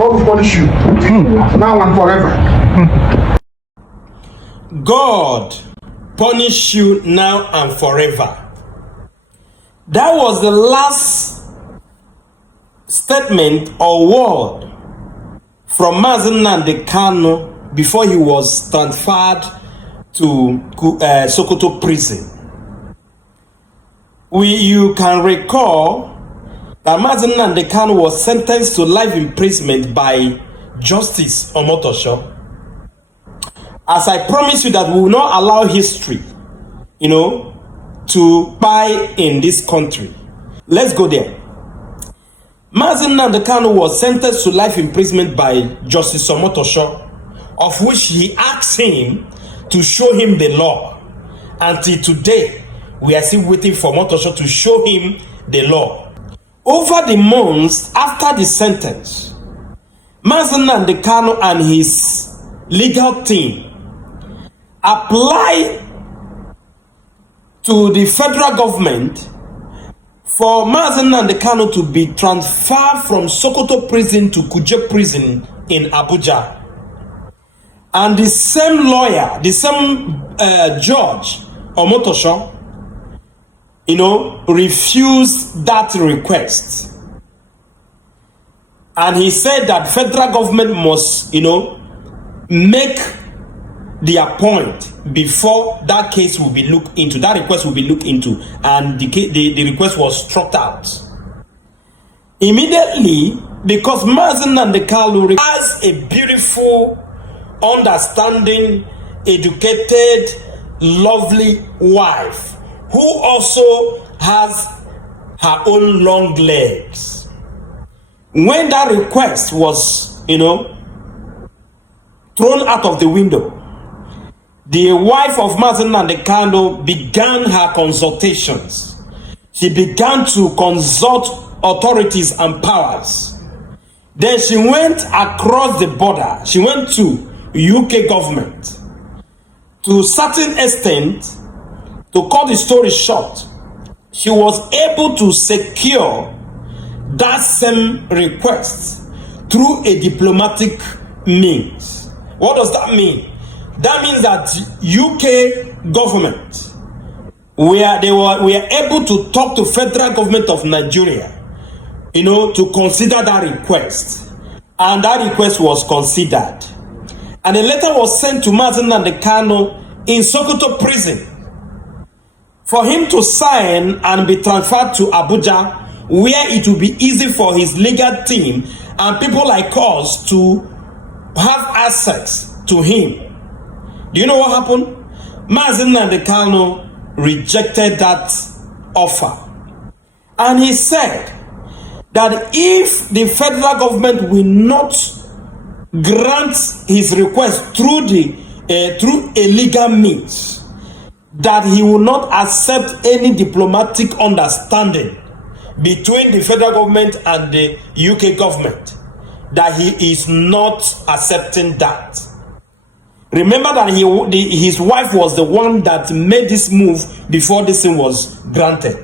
God will punish you now and forever. God punish you now and forever. That was the last statement or word from Nnamdi Kanu before he was transferred to Sokoto prison. You can recall that Nnamdi Kanu was sentenced to life imprisonment by Justice Omotosho. As I promise you that we will not allow history, to buy in this country. Let's go there. Nnamdi Kanu was sentenced to life imprisonment by Justice Omotosho, of which he asked him to show him the law. Until today, we are still waiting for Omotosho to show him the law. Over the months after the sentence, Nnamdi Kanu and his legal team applied to the federal government for Nnamdi Kanu to be transferred from Sokoto prison to Kuje prison in Abuja. And the same lawyer, the same judge, Omotosho, refused that request. And he said that federal government must, make their point before that case will be looked into, that request will be looked into, and the request was struck out. Immediately, because Nnamdi Kanu has a beautiful, understanding, educated, lovely wife who also has her own long legs. When that request was, thrown out of the window, the wife of Nnamdi Kanu began her consultations. She began to consult authorities and powers. Then she went across the border. She went to UK government. To a certain extent, to cut the story short, she was able to secure that same request through a diplomatic means. What does that mean? That means that UK government, were able to talk to federal government of Nigeria, to consider that request. And that request was considered. And a letter was sent to Nnamdi Kanu in Sokoto prison for him to sign and be transferred to Abuja, where it will be easy for his legal team and people like us to have access to him. Do you know what happened? Nnamdi Kanu rejected that offer. And he said that if the federal government will not grant his request through a legal means, that he will not accept any diplomatic understanding between the federal government and the UK government, that he is not accepting that. Remember that his wife was the one that made this move before this thing was granted.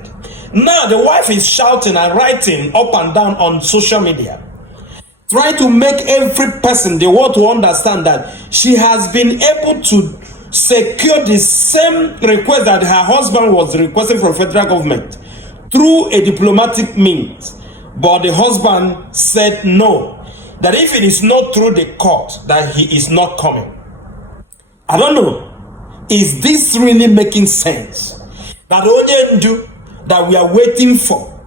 Now the wife is shouting and writing up and down on social media, trying to make every person they want to understand that she has been able to secure the same request that her husband was requesting from federal government through a diplomatic means. But the husband said no, that if it is not through the court, that he is not coming. I don't know. Is this really making sense? That Onyendu that we are waiting for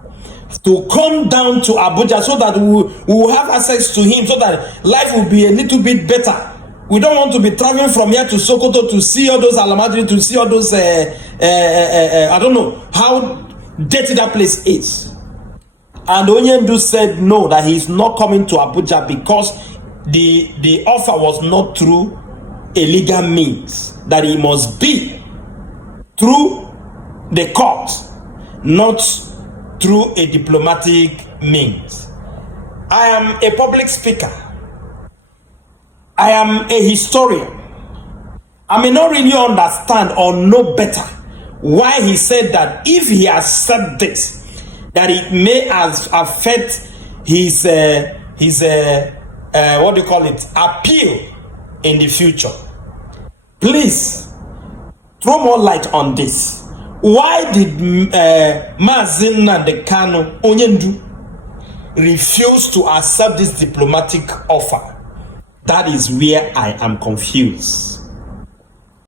to come down to Abuja so that we will have access to him, so that life will be a little bit better. We don't want to be traveling from here to Sokoto to see all those Alamadri, to see all those, I don't know how dirty that place is. And Onyendu said no, that he's not coming to Abuja because the offer was not through a legal means, that it must be through the court, not through a diplomatic means. I am a public speaker. I am a historian. I may not really understand or know better why he said that if he accepts this, that it may affect his what do you call it, appeal in the future. Please throw more light on this. Why did Mazi Nnamdi Kanu Onyendu refuse to accept this diplomatic offer? That is where I am confused.